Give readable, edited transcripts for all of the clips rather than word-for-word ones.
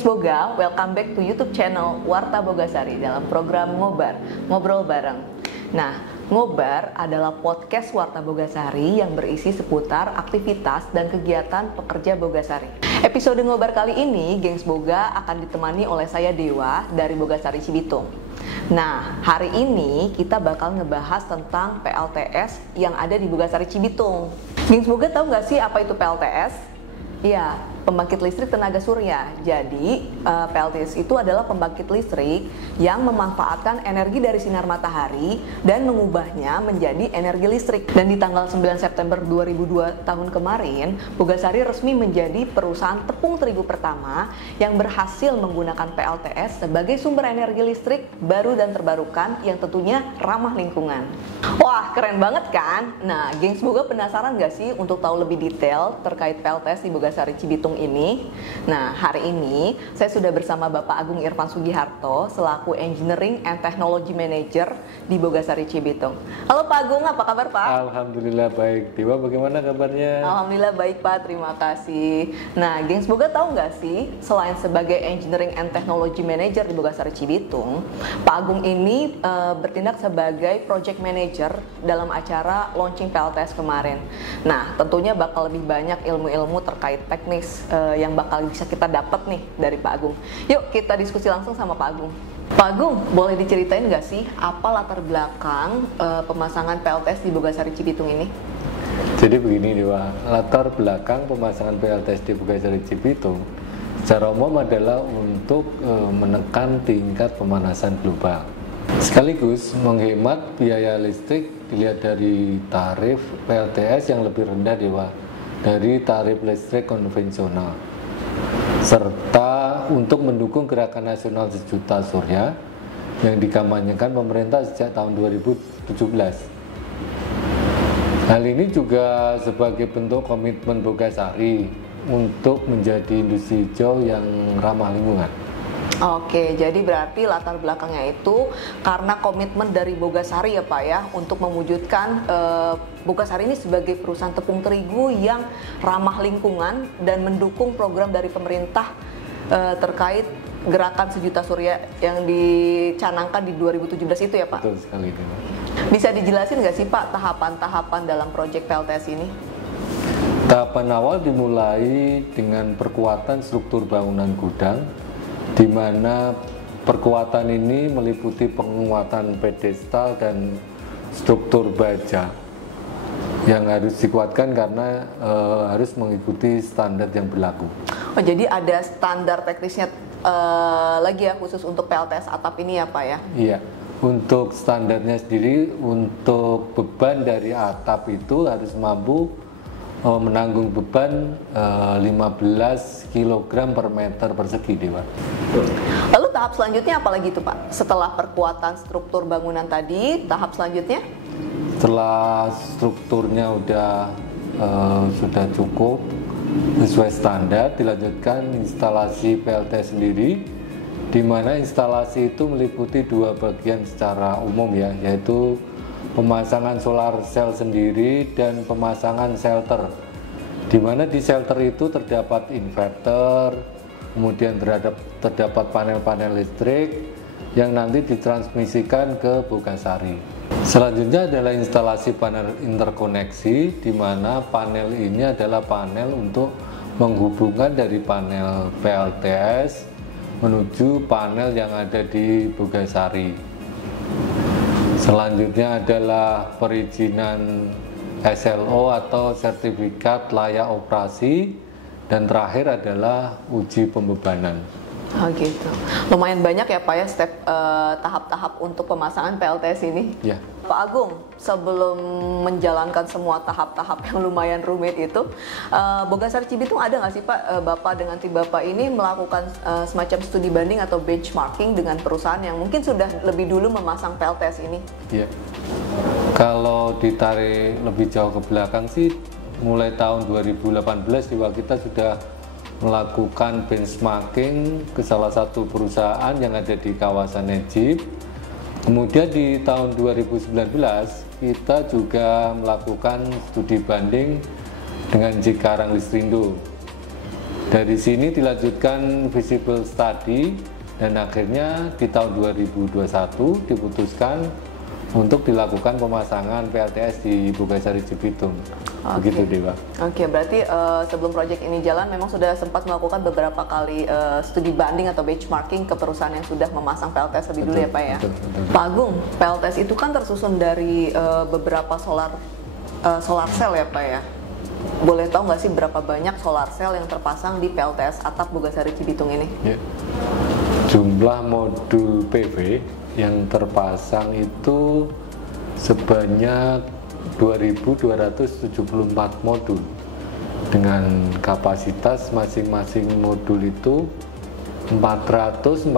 Gengs Boga, welcome back to YouTube channel Warta Bogasari dalam program Ngobar, Ngobrol Bareng. Nah, Ngobar adalah podcast Warta Bogasari yang berisi seputar aktivitas dan kegiatan pekerja Bogasari. Episode Ngobar kali ini, Gengs Boga akan ditemani oleh saya Dewa dari Bogasari Cibitung. Nah, hari ini kita bakal ngebahas tentang PLTS yang ada di Bogasari Cibitung. Gengs Boga tahu nggak sih apa itu PLTS? Ya, pembangkit listrik tenaga surya. Jadi, PLTS itu adalah pembangkit listrik yang memanfaatkan energi dari sinar matahari dan mengubahnya menjadi energi listrik. Dan di tanggal 9 September 2002 tahun kemarin, Bogasari resmi menjadi perusahaan tepung terigu pertama yang berhasil menggunakan PLTS sebagai sumber energi listrik baru dan terbarukan yang tentunya ramah lingkungan. Wah, keren banget kan? Nah, gengs Boga penasaran gak sih untuk tahu lebih detail terkait PLTS di Bogasari Cibitung ini? Nah, hari ini saya sudah bersama Bapak Agung Irfan Sugiharto selaku Engineering and Technology Manager di Bogasari Cibitung. Halo Pak Agung, apa kabar Pak? Alhamdulillah baik. Dewa, bagaimana kabarnya? Alhamdulillah baik Pak, terima kasih. Nah, gengs Boga tahu nggak sih, selain sebagai Engineering and Technology Manager di Bogasari Cibitung, Pak Agung ini bertindak sebagai Project Manager dalam acara launching PLTS kemarin. Nah, tentunya bakal lebih banyak ilmu-ilmu terkait teknis yang bakal bisa kita dapat nih dari Pak Agung. Yuk kita diskusi langsung sama Pak Agung. Pak Agung, boleh diceritain nggak sih apa latar belakang pemasangan PLTS di Bogasari Cibitung ini? Jadi begini Dewa, latar belakang pemasangan PLTS di Bogasari Cibitung secara umum adalah untuk menekan tingkat pemanasan global. Sekaligus menghemat biaya listrik dilihat dari tarif PLTS yang lebih rendah Dewa dari tarif listrik konvensional, serta untuk mendukung gerakan nasional sejuta surya yang dikampanyekan pemerintah sejak tahun 2017. Hal ini juga sebagai bentuk komitmen Bogasari untuk menjadi industri hijau yang ramah lingkungan. Oke, jadi berarti latar belakangnya itu karena komitmen dari Bogasari ya Pak ya untuk mewujudkan Bogasari ini sebagai perusahaan tepung terigu yang ramah lingkungan dan mendukung program dari pemerintah terkait gerakan sejuta surya yang dicanangkan di 2017 itu ya Pak? Betul sekali itu. Bisa dijelasin nggak sih Pak tahapan-tahapan dalam proyek PLTS ini? Tahapan awal dimulai dengan perkuatan struktur bangunan gudang, di mana perkuatan ini meliputi penguatan pedestal dan struktur baja yang harus dikuatkan karena harus mengikuti standar yang berlaku. Oh, jadi ada standar teknisnya lagi ya khusus untuk PLTS atap ini ya Pak ya? Iya, untuk standarnya sendiri untuk beban dari atap itu harus mampu menanggung beban 15 kg per meter persegi Dewa. Lalu tahap selanjutnya apa lagi itu Pak? Setelah perkuatan struktur bangunan tadi, tahap selanjutnya? Setelah strukturnya sudah cukup sesuai standar, dilanjutkan instalasi PLTS sendiri, di mana instalasi itu meliputi dua bagian secara umum ya, yaitu pemasangan solar cell sendiri dan pemasangan shelter, di mana di shelter itu terdapat inverter, kemudian terdapat panel-panel listrik yang nanti ditransmisikan ke Bogasari. Selanjutnya adalah instalasi panel interkoneksi, di mana panel ini adalah panel untuk menghubungkan dari panel PLTS menuju panel yang ada di Bogasari. Selanjutnya adalah perizinan SLO atau sertifikat layak operasi, dan terakhir adalah uji pembebanan. Oh gitu, lumayan banyak ya Pak ya step tahap-tahap untuk pemasangan PLTS ini. Ya. Pak Agung, sebelum menjalankan semua tahap-tahap yang lumayan rumit itu, Bogasari Cibitung ada nggak sih Pak, Bapak dengan tim Bapak ini melakukan semacam studi banding atau benchmarking dengan perusahaan yang mungkin sudah lebih dulu memasang PLTS ini? Ya. Kalau ditarik lebih jauh ke belakang sih, mulai tahun 2018 juga kita sudah melakukan benchmarking ke salah satu perusahaan yang ada di kawasan Egypt. Kemudian di tahun 2019 kita juga melakukan studi banding dengan Cikarang Listrindo. Dari sini dilanjutkan visible study dan akhirnya di tahun 2021 diputuskan untuk dilakukan pemasangan PLTS di Bogasari Cibitung. Begitu Dewa. Oke, berarti sebelum proyek ini jalan memang sudah sempat melakukan beberapa kali studi banding atau benchmarking ke perusahaan yang sudah memasang PLTS lebih dulu ya Pak ya. Betul. Pak Agung, PLTS itu kan tersusun dari beberapa solar cell ya Pak ya. Boleh tahu nggak sih berapa banyak solar cell yang terpasang di PLTS atap Bogasari Cibitung ini? Ya. Jumlah modul PV yang terpasang itu sebanyak 2.274 modul dengan kapasitas masing-masing modul itu 440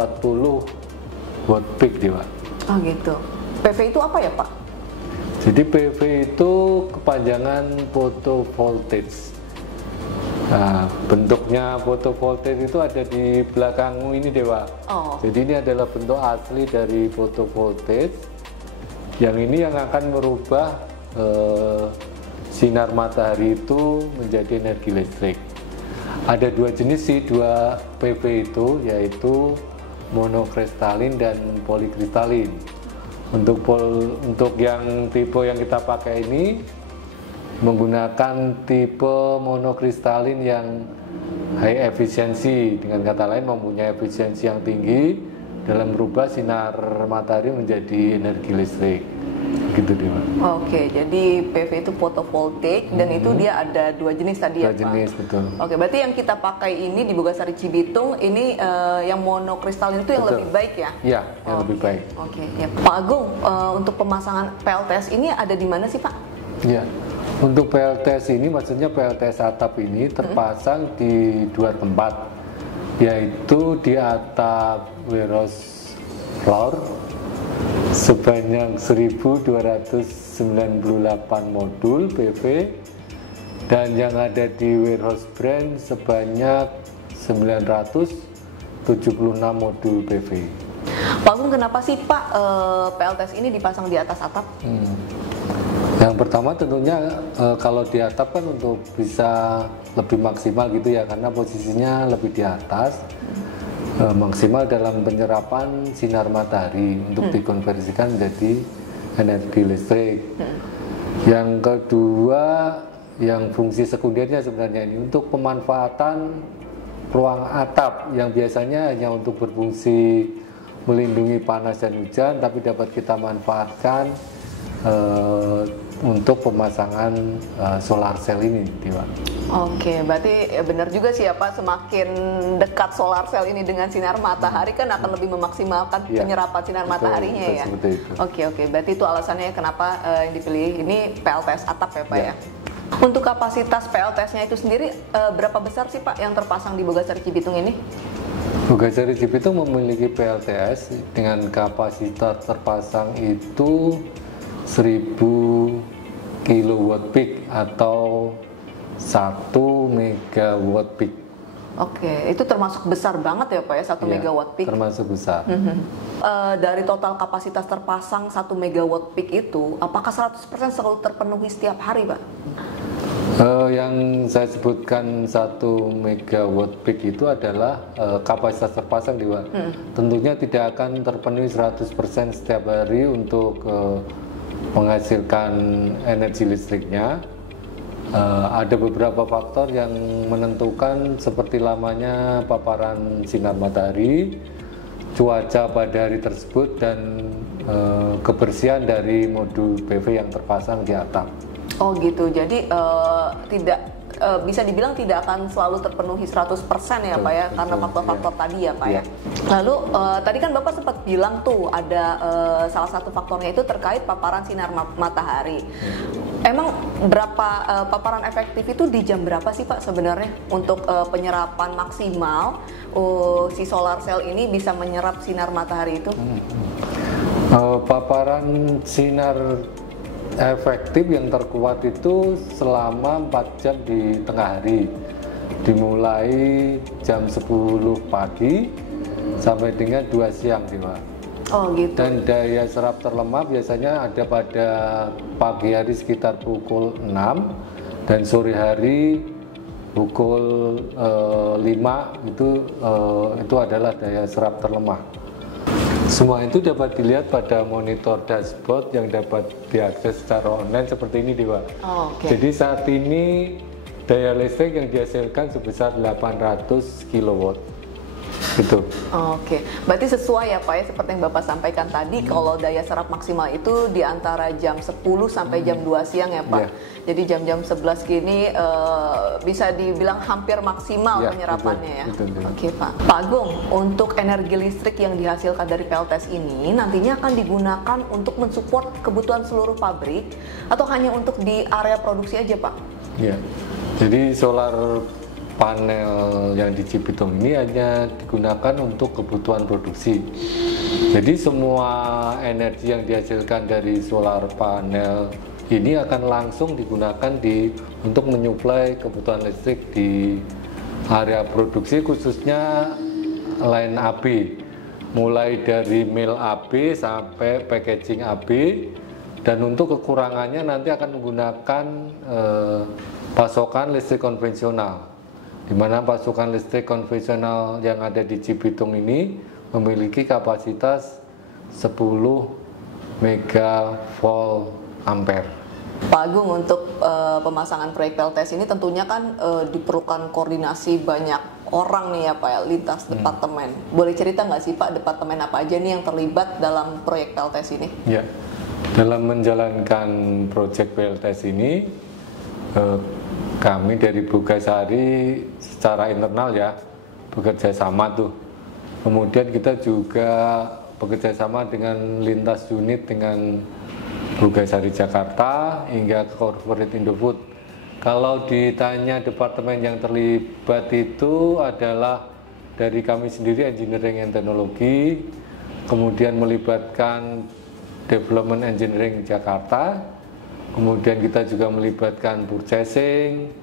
watt peak Dewa. Oh gitu. PV itu apa ya Pak? Jadi PV itu kepanjangan photovoltage. Nah, bentuknya photovoltage itu ada di belakangmu ini Dewa. Oh. Jadi ini adalah bentuk asli dari photovoltage. Yang ini yang akan merubah sinar matahari itu menjadi energi listrik. Ada dua jenis sih, dua PV itu, yaitu monokristalin dan polikristalin. Untuk yang tipe yang kita pakai ini menggunakan tipe monokristalin yang high efisiensi, dengan kata lain mempunyai efisiensi yang tinggi dalam merubah sinar matahari menjadi energi listrik. Gitu Dewa. Oke, jadi PV itu fotovoltaik dan itu dia ada dua jenis tadi ya Pak? Dua jenis, betul. Oke, berarti yang kita pakai ini di Bogasari Cibitung ini yang monokristalin itu yang Betul. lebih baik ya? Iya, yang lebih baik. Oke, ya. Pak Agung, untuk pemasangan PLTS ini ada di mana sih Pak? Iya, untuk PLTS ini maksudnya PLTS atap ini terpasang di dua tempat, yaitu di atap warehouse floor sebanyak 1.298 modul PV dan yang ada di warehouse brand sebanyak 976 modul PV. Pak Agung, kenapa sih Pak PLTS ini dipasang di atas atap? Yang pertama tentunya kalau di atap kan untuk bisa lebih maksimal gitu ya, karena posisinya lebih di atas, maksimal dalam penyerapan sinar matahari untuk dikonversikan menjadi energi listrik. Yang kedua, yang fungsi sekundernya sebenarnya ini untuk pemanfaatan ruang atap yang biasanya hanya untuk berfungsi melindungi panas dan hujan, tapi dapat kita manfaatkan untuk pemasangan solar cell ini, Dewa. Oke, berarti benar juga sih ya Pak, semakin dekat solar cell ini dengan sinar matahari kan akan lebih memaksimalkan penyerapan sinar mataharinya ya. Oke, berarti itu alasannya kenapa yang dipilih ini PLTS atap ya Pak ya. Untuk kapasitas PLTS-nya itu sendiri berapa besar sih Pak yang terpasang di Bogasari Cibitung ini? Bogasari Cibitung memiliki PLTS dengan kapasitas terpasang itu 1000 kilowatt peak atau 1 megawatt peak. Oke, itu termasuk besar banget ya Pak ya, 1 megawatt peak? Termasuk besar. Dari total kapasitas terpasang 1 megawatt peak itu, apakah 100% selalu terpenuhi setiap hari Pak? Yang saya sebutkan 1 megawatt peak itu adalah kapasitas terpasang di tentunya tidak akan terpenuhi 100% setiap hari untuk menghasilkan energi listriknya. Ada beberapa faktor yang menentukan seperti lamanya paparan sinar matahari, cuaca pada hari tersebut, dan kebersihan dari modul PV yang terpasang di atap. Oh gitu, jadi tidak bisa dibilang tidak akan selalu terpenuhi 100% ya Pak ya, karena faktor-faktor tadi ya Pak ya. Lalu tadi kan Bapak sempat bilang tuh ada salah satu faktornya itu terkait paparan sinar matahari. Emang berapa paparan efektif itu di jam berapa sih Pak sebenarnya untuk penyerapan maksimal si solar cell ini bisa menyerap sinar matahari itu? Paparan sinar efektif yang terkuat itu selama 4 jam di tengah hari, dimulai jam 10 pagi sampai dengan 2 siang sih Pak. Oh gitu. Dan daya serap terlemah biasanya ada pada pagi hari sekitar pukul 6 dan sore hari pukul 5 itu adalah daya serap terlemah. Semua itu dapat dilihat pada monitor dashboard yang dapat diakses secara online seperti ini, Dewa. Jadi saat ini daya listrik yang dihasilkan sebesar 800 kW. Gitu. Berarti sesuai ya Pak ya, seperti yang Bapak sampaikan tadi, kalau daya serap maksimal itu di antara jam 10 sampai jam 2 siang ya Pak. Jadi jam-jam 11 gini bisa dibilang hampir maksimal penyerapannya betul. Pak. Pak Agung, untuk energi listrik yang dihasilkan dari PLTS ini nantinya akan digunakan untuk mensupport kebutuhan seluruh pabrik atau hanya untuk di area produksi aja Pak? Ya, jadi solar panel yang di Cibitung ini hanya digunakan untuk kebutuhan produksi. Jadi semua energi yang dihasilkan dari solar panel ini akan langsung digunakan untuk menyuplai kebutuhan listrik di area produksi, khususnya line AB, mulai dari mil AB sampai packaging AB. Dan untuk kekurangannya nanti akan menggunakan pasokan listrik konvensional, di mana pasokan listrik konvensional yang ada di Cibitung ini memiliki kapasitas 10 megavolt ampere. Pak Agung, untuk pemasangan proyek PLTS ini tentunya kan diperlukan koordinasi banyak orang nih ya Pak ya, lintas departemen. Boleh cerita nggak sih Pak, departemen apa aja nih yang terlibat dalam proyek PLTS ini? Ya, dalam menjalankan proyek PLTS ini kami dari Bogasari secara internal ya bekerja sama tuh. Kemudian kita juga bekerja sama dengan lintas unit dengan Bogasari Jakarta hingga Corporate Indofood. Kalau ditanya departemen yang terlibat itu adalah dari kami sendiri Engineering and Teknologi, kemudian melibatkan Development Engineering Jakarta, kemudian kita juga melibatkan purchasing,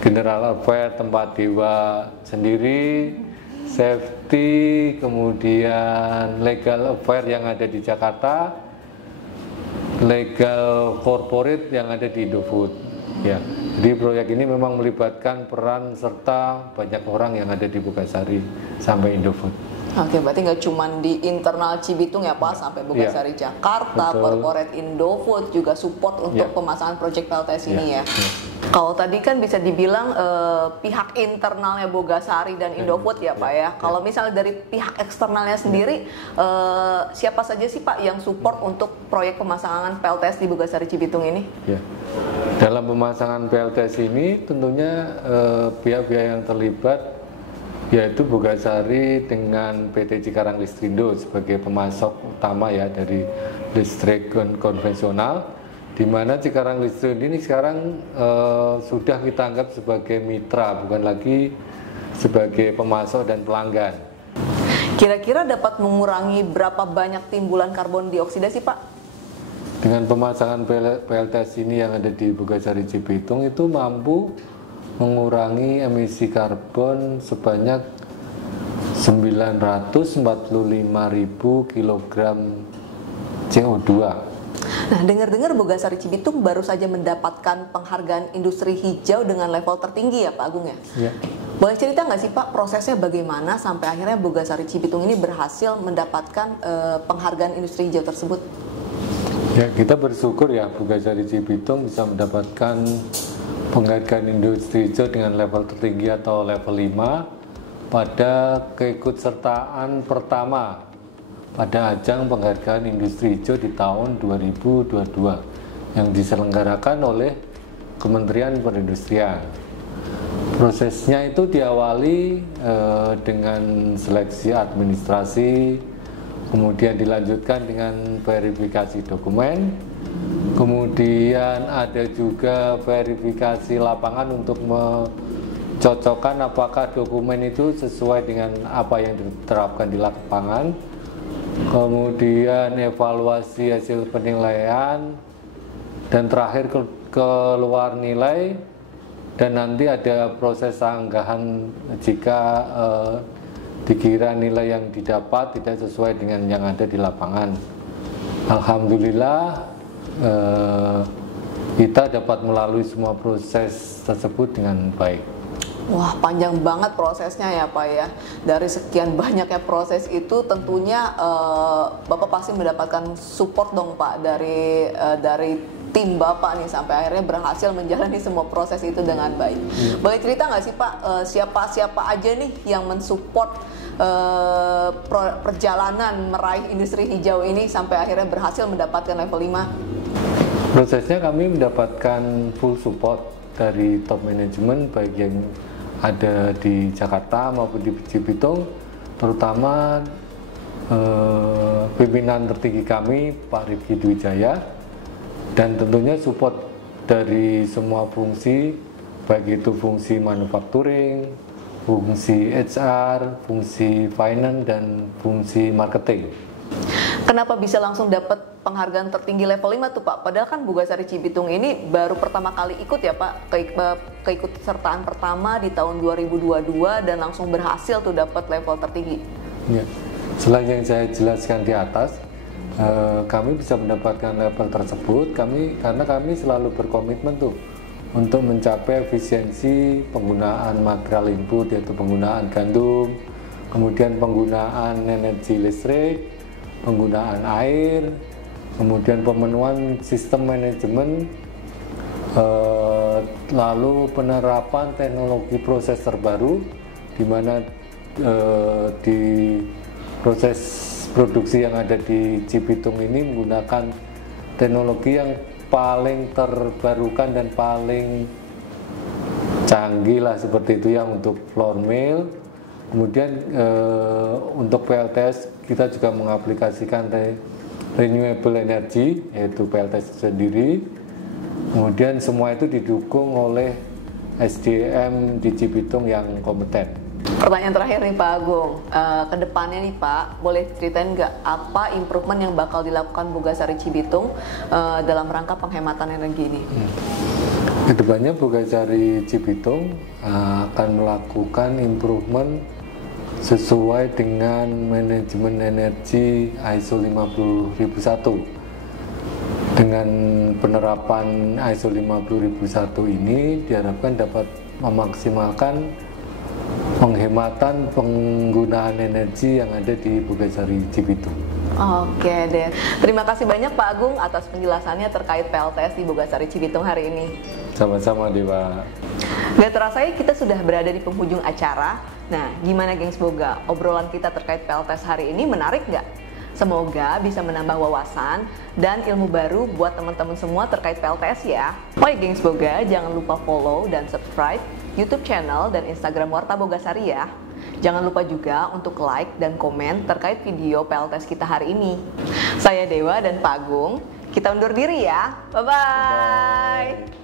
General Affairs tempat Dewa sendiri, safety, kemudian legal affairs yang ada di Jakarta, legal corporate yang ada di Indofood. Ya, jadi proyek ini memang melibatkan peran serta banyak orang yang ada di Bogasari sampai Indofood. Berarti nggak cuma di internal Cibitung ya Pak, sampai Bogasari Jakarta, Corporate Indofood juga support untuk pemasangan proyek PLTS ini ya. Kalau tadi kan bisa dibilang pihak internalnya Bogasari dan Indofood ya Pak ya. Kalau misalnya dari pihak eksternalnya sendiri, siapa saja sih Pak yang support untuk proyek pemasangan PLTS di Bogasari Cibitung ini? Ya. Dalam pemasangan PLTS ini tentunya pihak-pihak yang terlibat yaitu Bogasari dengan PT Cikarang Listrindo sebagai pemasok utama ya dari listrik konvensional, di mana Cikarang Listrindo ini sekarang sudah kita anggap sebagai mitra, bukan lagi sebagai pemasok dan pelanggan. Kira-kira dapat mengurangi berapa banyak timbulan karbon dioksida sih Pak? Dengan pemasangan PLTS ini yang ada di Bogasari Cibitung itu mampu mengurangi emisi karbon sebanyak 945.000 kg CO2. Nah, dengar-dengar Bogasari Cibitung baru saja mendapatkan penghargaan industri hijau dengan level tertinggi ya Pak Agung ya? Boleh cerita nggak sih Pak prosesnya bagaimana sampai akhirnya Bogasari Cibitung ini berhasil mendapatkan penghargaan industri hijau tersebut? Ya, kita bersyukur ya Bogasari Cibitung bisa mendapatkan penghargaan industri hijau dengan level tertinggi atau level 5 pada keikutsertaan pertama pada ajang penghargaan industri hijau di tahun 2022 yang diselenggarakan oleh Kementerian Perindustrian. Prosesnya itu diawali dengan seleksi administrasi, kemudian dilanjutkan dengan verifikasi dokumen, kemudian ada juga verifikasi lapangan untuk mencocokkan apakah dokumen itu sesuai dengan apa yang diterapkan di lapangan, kemudian evaluasi hasil penilaian, dan terakhir keluar nilai, dan nanti ada proses sanggahan jika dikira nilai yang didapat tidak sesuai dengan yang ada di lapangan. Alhamdulillah kita dapat melalui semua proses tersebut dengan baik. Wah, panjang banget prosesnya ya Pak ya. Dari sekian banyaknya proses itu tentunya Bapak pasti mendapatkan support dong Pak dari tim Bapak nih sampai akhirnya berhasil menjalani semua proses itu dengan baik. Boleh cerita nggak sih Pak siapa aja nih yang mensupport perjalanan meraih industri hijau ini sampai akhirnya berhasil mendapatkan level 5? Prosesnya kami mendapatkan full support dari top manajemen baik yang ada di Jakarta maupun di Cibitung, terutama pimpinan tertinggi kami Pak Rifki Dwijaya, dan tentunya support dari semua fungsi baik itu fungsi manufacturing, fungsi HR, fungsi finance dan fungsi marketing. Kenapa bisa langsung dapat penghargaan tertinggi level 5 tuh Pak? Padahal kan Bogasari Cibitung ini baru pertama kali ikut ya Pak, keikutsertaan pertama di tahun 2022 dan langsung berhasil tuh dapat level tertinggi. Ya. Selain yang saya jelaskan di atas, kami bisa mendapatkan level tersebut karena kami selalu berkomitmen tuh untuk mencapai efisiensi penggunaan material input, yaitu penggunaan gandum, kemudian penggunaan energi listrik, penggunaan air, kemudian pemenuhan sistem manajemen, lalu penerapan teknologi proses terbaru, di mana di proses produksi yang ada di Cibitung ini menggunakan teknologi yang paling terbarukan dan paling canggih lah seperti itu ya untuk flour mill. Kemudian untuk PLTS kita juga mengaplikasikan renewable energy yaitu PLTS sendiri. Kemudian semua itu didukung oleh SDM di Cibitung yang kompeten. Pertanyaan terakhir nih Pak Agung, kedepannya nih Pak, boleh ceritain nggak apa improvement yang bakal dilakukan Bogasari Cibitung dalam rangka penghematan energi ini? Kedepannya Bogasari Cibitung akan melakukan improvement sesuai dengan manajemen energi ISO 50001. Dengan penerapan ISO 50001 ini diharapkan dapat memaksimalkan penghematan penggunaan energi yang ada di Bogasari Cibitung. Oke deh, terima kasih banyak Pak Agung atas penjelasannya terkait PLTS di Bogasari Cibitung hari ini. Sama-sama Dewa. Gak terasa ya kita sudah berada di penghujung acara. Nah, gimana gengs Boga? Obrolan kita terkait PLTS hari ini menarik nggak? Semoga bisa menambah wawasan dan ilmu baru buat teman-teman semua terkait PLTS ya. Oh ya gengs Boga, jangan lupa follow dan subscribe YouTube channel dan Instagram Warta Bogasari ya. Jangan lupa juga untuk like dan komen terkait video PLTS kita hari ini. Saya Dewa dan Pak Agung, kita undur diri ya. Bye-bye.